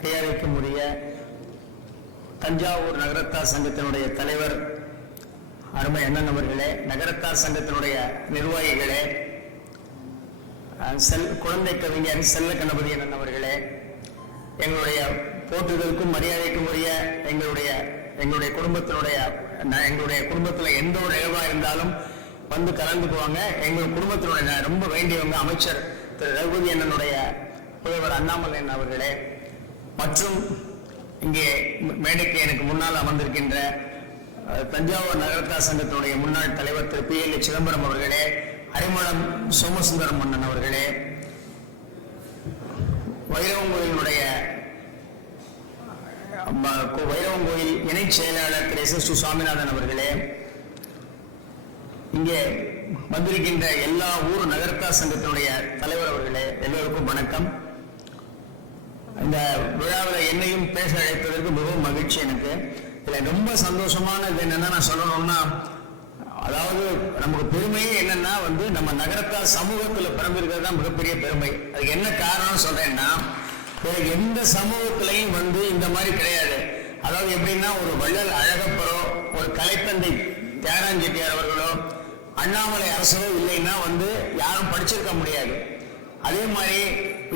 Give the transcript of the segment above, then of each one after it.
மரியாதைக்கும் தஞ்சாவூர் நகரத்தார் சங்கத்தினுடைய தலைவர் அருமை அண்ணன் அவர்களே நகரத்தார் சங்கத்தினுடைய நிர்வாகிகளே செல் குழந்தை கவிஞர் செல்ல கணபதி அண்ணன் அவர்களே எங்களுடைய போற்றுதலுக்கும் மரியாதைக்கும் உரிய எங்களுடைய எங்களுடைய குடும்பத்தினுடைய எங்களுடைய குடும்பத்தில் எந்த ஒரு நிகழ்வாக இருந்தாலும் வந்து கலந்துக்குவாங்க எங்கள் குடும்பத்தினுடைய ரொம்ப வேண்டியவங்க அமைச்சர் திரு ரகுபதி அண்ணனுடைய புதல்வர் அண்ணாமலை அவர்களே. மற்றும் இங்கே மேடைக்கு எனக்கு முன்னால் அமர்ந்திருக்கின்ற தஞ்சாவூர் நகரத்தா சங்கத்தினுடைய முன்னாள் தலைவர் திரு பி எல் சிதம்பரம் அவர்களே அரிமளம் சோமசுந்தரம் மன்னன் அவர்களே வைரவங்கோயிலுடைய கோ- வைரவங்கோயில் இணை செயலாளர் திரு எஸ் எஸ் டி சுவாமிநாதன் அவர்களே இங்கே வந்திருக்கின்ற எல்லா ஊர் நகர்த்தா சங்கத்தினுடைய தலைவர் அவர்களே எல்லோருக்கும் வணக்கம். இந்த விழாவில் என்னையும் பேச அழைத்ததற்கு மிகவும் மகிழ்ச்சி எனக்கு. இதில் ரொம்ப சந்தோஷமானது என்னன்னா நான் சொல்லணும்னா அதாவது நமக்கு பெருமையே என்னன்னா வந்து நம்ம நகரத்தார் சமூகத்தில் பிறந்திருக்கிறது தான் மிகப்பெரிய பெருமை. அதுக்கு என்ன காரணம் சொல்றேன்னா எந்த சமூகத்திலையும் வந்து இந்த மாதிரி கிடையாது. அதாவது எப்படின்னா ஒரு வள்ளல் அழகப்பரோ ஒரு கலைத்தந்தை தியாகராஜன் செட்டியார் அவர்களோ அண்ணாமலை அரசோ இல்லைன்னா வந்து யாரும் படிச்சிருக்க முடியாது. அதே மாதிரி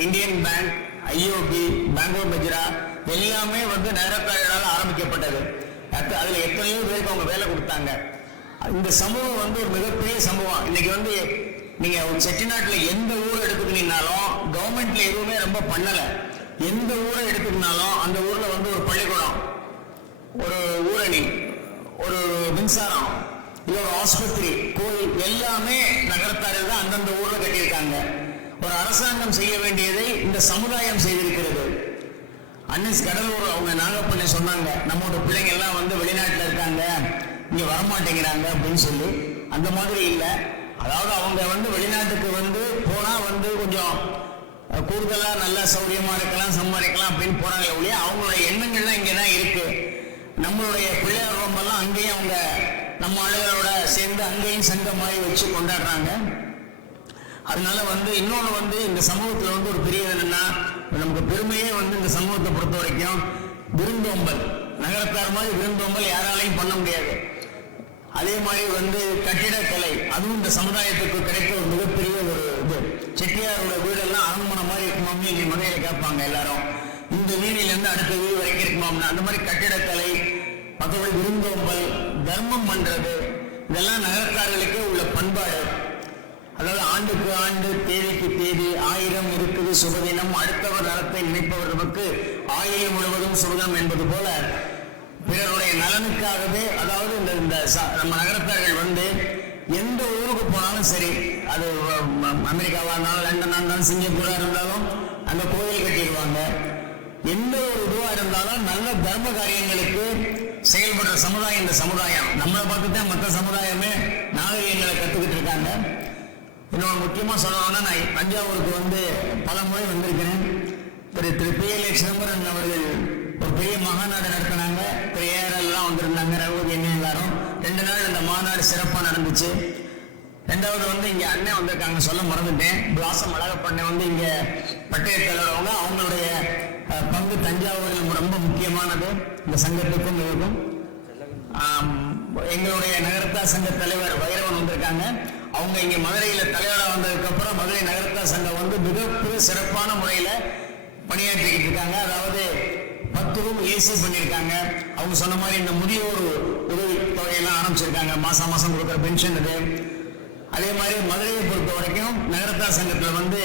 இந்தியன் பேங்க் ஐஓபி பெங்களூர் பஜ்ரா எல்லாமே வந்து நகரத்தார்களால் ஆரம்பிக்கப்பட்டது. அதுல எத்தனையோ பேருக்கு அவங்க வேலை கொடுத்தாங்க. இந்த சமூகம் வந்து ஒரு மிகப்பெரிய சமூகம் இன்னைக்கு வந்து நீங்க ஒரு செட்டிநாட்டுல எந்த ஊரை எடுத்துக்கிட்டீங்கனாலும் கவர்மெண்ட்ல எதுவுமே ரொம்ப பண்ணல. எந்த ஊரை எடுத்துக்கினாலும் அந்த ஊர்ல வந்து ஒரு பள்ளிக்கூடம் ஒரு ஊரணி ஒரு மின்சாரம் இல்ல ஒரு ஆஸ்பத்திரி கோயில் எல்லாமே நகரத்தாரில் தான் அந்தந்த ஊர்ல கட்டியிருக்காங்க. ஒரு அரசாங்கம் செய்ய வேண்டியதை இந்த சமுதாயம் செய்திருக்கிறது. அன்னிஸ் கடலூர் அவங்க நாகப்பண்ணை சொன்னாங்க நம்மளோட பிள்ளைங்க எல்லாம் வந்து வெளிநாட்டில் இருக்காங்க இங்கே வரமாட்டேங்கிறாங்க அப்படின்னு சொல்லி. அந்த மாதிரி இல்லை. அதாவது அவங்க வந்து வெளிநாட்டுக்கு வந்து போனால் வந்து கொஞ்சம் கூடுதலாக நல்ல சௌரியமாக இருக்கலாம் சம்பாதிக்கலாம் அப்படின்னு போகிறாங்களே ஒழிய அவங்களோட எண்ணங்கள்லாம் இங்கே தான் இருக்குது நம்மளுடைய பிள்ளையார் ரொம்பலாம் அங்கேயும் அவங்க நம்ம ஆளுகளோட சேர்ந்து அங்கேயும் சங்கம் மாதிரி வச்சு கொண்டாடுறாங்க. அதனால வந்து இன்னொன்று வந்து இந்த சமூகத்தில் வந்து ஒரு பெரிய என்னன்னா நமக்கு பெருமையே வந்து இந்த சமூகத்தை பொறுத்த வரைக்கும் விருந்தோம்பல். நகரத்தார் மாதிரி விருந்தோம்பல் யாராலையும் பண்ண முடியாது. அதே மாதிரி வந்து கட்டிடக்கலை அதுவும் இந்த சமுதாயத்துக்கு கிடைக்க ஒரு மிகப்பெரிய ஒரு இது. செட்டியாரோட வீடெல்லாம் அரண்மனை மாதிரி இருக்குமாமே எங்க மனையில கேட்பாங்க எல்லாரும். இந்த வீதியில அடுத்த வீடு வரைக்கும் இருக்குமாம்னா அந்த மாதிரி கட்டிடக்கலை மற்றபடி விருந்தோம்பல் தர்மம் பண்றது இதெல்லாம் நகரத்தார்களுக்கே உள்ள பண்பாடு. அதாவது ஆண்டுக்கு ஆண்டு தேதிக்கு தேதி ஆயிரம் இருக்குது சுபதினம். அடுத்தவர் நலத்தை நினைப்பவர் நமக்கு ஆயிரம் முழுவதும் சுபதம் என்பது போல பிறருடைய நலனுக்காகவே அதாவது இந்த இந்த ச- நம்ம நகரத்தார்கள் வந்து எந்த ஊருக்கு போனாலும் சரி அது ம- அமெரிக்காவா இருந்தாலும் லண்டனா இருந்தாலும் சிங்கப்பூரா இருந்தாலும் அந்த கோயில் கட்டிடுவாங்க. எந்த ஒரு இதுவா இருந்தாலும் நல்ல தர்ம காரியங்களுக்கு செயல்படுற சமுதாயம் இந்த சமுதாயம். நம்மளை பார்த்து தான் மற்ற சமுதாயமே நாகரிகங்களை கத்துக்கிட்டு இருக்காங்க. இன்னொரு முக்கியமாக சொல்லணும்னா நான் தஞ்சாவூருக்கு வந்து பல முறை வந்திருக்கிறேன். திரு திரு பி எல் சிதம்பரன் அவர்கள் ஒரு பெரிய மகாநாடு நடத்தினாங்க. திரு ஏஆர் வந்திருந்தாங்க ரகுபதி என்ன எல்லாரும். ரெண்டு நாள் இந்த மாநாடு சிறப்பாக நடந்துச்சு. ரெண்டாவது வந்து இங்கே அண்ணன் வந்திருக்காங்க சொல்ல மறந்துட்டேன். பிளாசம் அழகப்பண்ணை வந்து இங்கே பட்டயத்தலைவரவங்க அவங்களுடைய பங்கு தஞ்சாவூரில் ரொம்ப முக்கியமானது. இந்த சங்கத்துக்கும் இதுக்கும். எங்களுடைய நகர்த்தா சங்க தலைவர் வைரவன் வந்திருக்காங்க. அவங்க இங்க மதுரையில தலைவராக வந்ததுக்கு அப்புறம் மதுரை நகரத்தா சங்கம் வந்து மிகப்பெரிய சிறப்பான முறையில பணியாற்றிக்கிட்டு இருக்காங்க. அதாவது பத்து ரூம் ஏசி பண்ணியிருக்காங்க. அவங்க சொன்ன மாதிரி இந்த முதியோர் உதவி தொகையெல்லாம் ஆரம்பிச்சிருக்காங்க. மாசம் மாசம் கொடுக்குற பென்ஷன் இது. அதே மாதிரி மதுரையை பொறுத்த வரைக்கும் நகரத்தா சங்கத்துல வந்து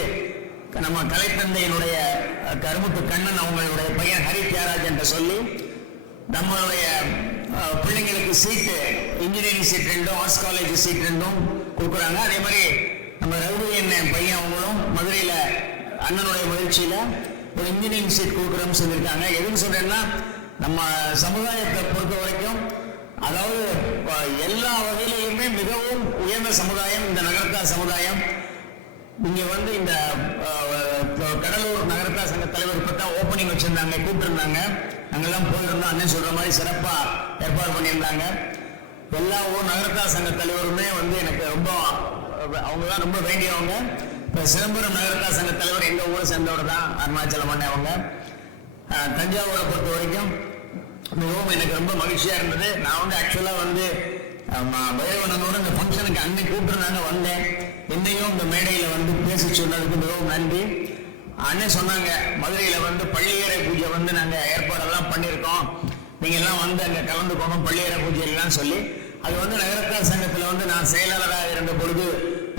நம்ம கலைத்தந்தையினுடைய கருமுத்து கண்ணன் அவங்களுடைய பையன் ஹரி தியாகராஜ் என்று சொல்லி நம்மளுடைய பிள்ளைங்களுக்கு சீட்டு இன்ஜினியரிங் சீட் ரெண்டும் ஆர்ட்ஸ் காலேஜ் சீட் ரெண்டும் கொடுக்குறாங்க. அதே மாதிரி நம்ம ரவுடி என்ன பையன் அவங்களும் மதுரையில் அண்ணனுடைய முயற்சியில் ஒரு இன்ஜினியரிங் சீட் கொடுக்குறோம்னு சொல்லியிருக்காங்க. எதுன்னு சொல்கிறேன்னா நம்ம சமுதாயத்தை பொறுத்த வரைக்கும் அதாவது எல்லா வகையிலையுமே மிகவும் உயர்ந்த சமுதாயம் இந்த நகரத்தார் சமுதாயம். இங்க வந்து இந்த கடலூர் நகரத்தா சங்க தலைவர் பார்த்தா தான் ஓப்பனிங் வச்சிருந்தாங்க கூப்பிட்டுருந்தாங்க. அங்கெல்லாம் போயிருந்தோம். அண்ணன் சொல்ற மாதிரி சிறப்பாக ஏற்பாடு பண்ணியிருந்தாங்க. எல்லா ஊர் நகரத்தா சங்க தலைவருமே வந்து எனக்கு ரொம்ப அவங்க தான் ரொம்ப வேண்டியவங்க. இப்ப சிதம்பரம் நகரத்தா சங்க தலைவர் எங்க ஊரை சேர்ந்தவர் தான் அருணாச்சலம் அண்ணன் அவங்க. தஞ்சாவூரை பொறுத்த வரைக்கும் மிகவும் எனக்கு ரொம்ப மகிழ்ச்சியா இருந்தது. நான் வந்து ஆக்சுவலா வந்து பைரவனோட இந்த ஃபங்க்ஷனுக்கு அன்னைக்கு கூப்பிட்டுருந்தாங்க வந்தேன். என்னையும் இந்த மேடையில வந்து பேசி சொன்னதுக்கு மிகவும் நன்றி. அண்ணன் சொன்னாங்க மதுரையில வந்து பள்ளியறை பூஜை வந்து நாங்க ஏற்பாடெல்லாம் பண்ணியிருக்கோம் நீங்க எல்லாம் வந்து அங்க கலந்துக்கோங்க பள்ளியறை பூஜை எல்லாம் சொல்லி. அது வந்து நகரத்தார் சங்கத்தில் வந்து நான் செயலாளராக இருந்த பொழுது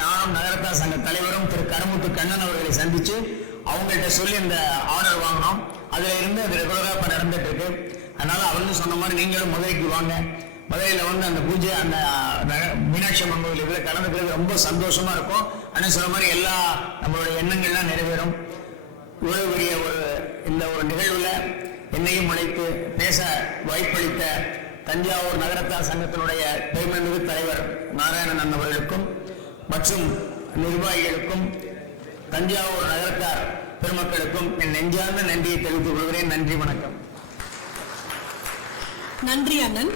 நானும் நகரத்தார் சங்க தலைவரும் திரு கருமுத்து கண்ணன் அவர்களை சந்திச்சு அவங்கள்ட்ட சொல்லி இந்த ஆர்டர் வாங்கினோம். அதுல இருந்து அது ரெகுலராக இப்போ நடந்துட்டு இருக்கு. அதனால அவர்களும் சொன்ன மாதிரி நீங்களும் மதுரைக்கு வாங்க. மதுரையில் வந்து அந்த பூஜை அந்த மீனாட்சி அம்மன் கோயில் இதில் கலந்துக்கிறது ரொம்ப சந்தோஷமா இருக்கும். அண்ணன் சொன்ன மாதிரி எல்லா நம்மளுடைய எண்ணங்கள்லாம் நிறைவேறும். இவ்வளவு பெரிய ஒரு இந்த ஒரு நிகழ்வுல என்னையும் அழைத்து பேச வாய்ப்பளித்த தஞ்சாவூர் நகரத்தார் சங்கத்தினுடைய பெருமைமிகு தலைவர் நாராயணன் அவர்களுக்கும் மற்றும் நிர்வாகிகளுக்கும் தஞ்சாவூர் நகரத்தார் பெருமக்களுக்கும் என் நெஞ்சார்ந்த நன்றியை தெரிவித்துக் கொள்கிறேன். நன்றி வணக்கம். நன்றி அண்ணன்.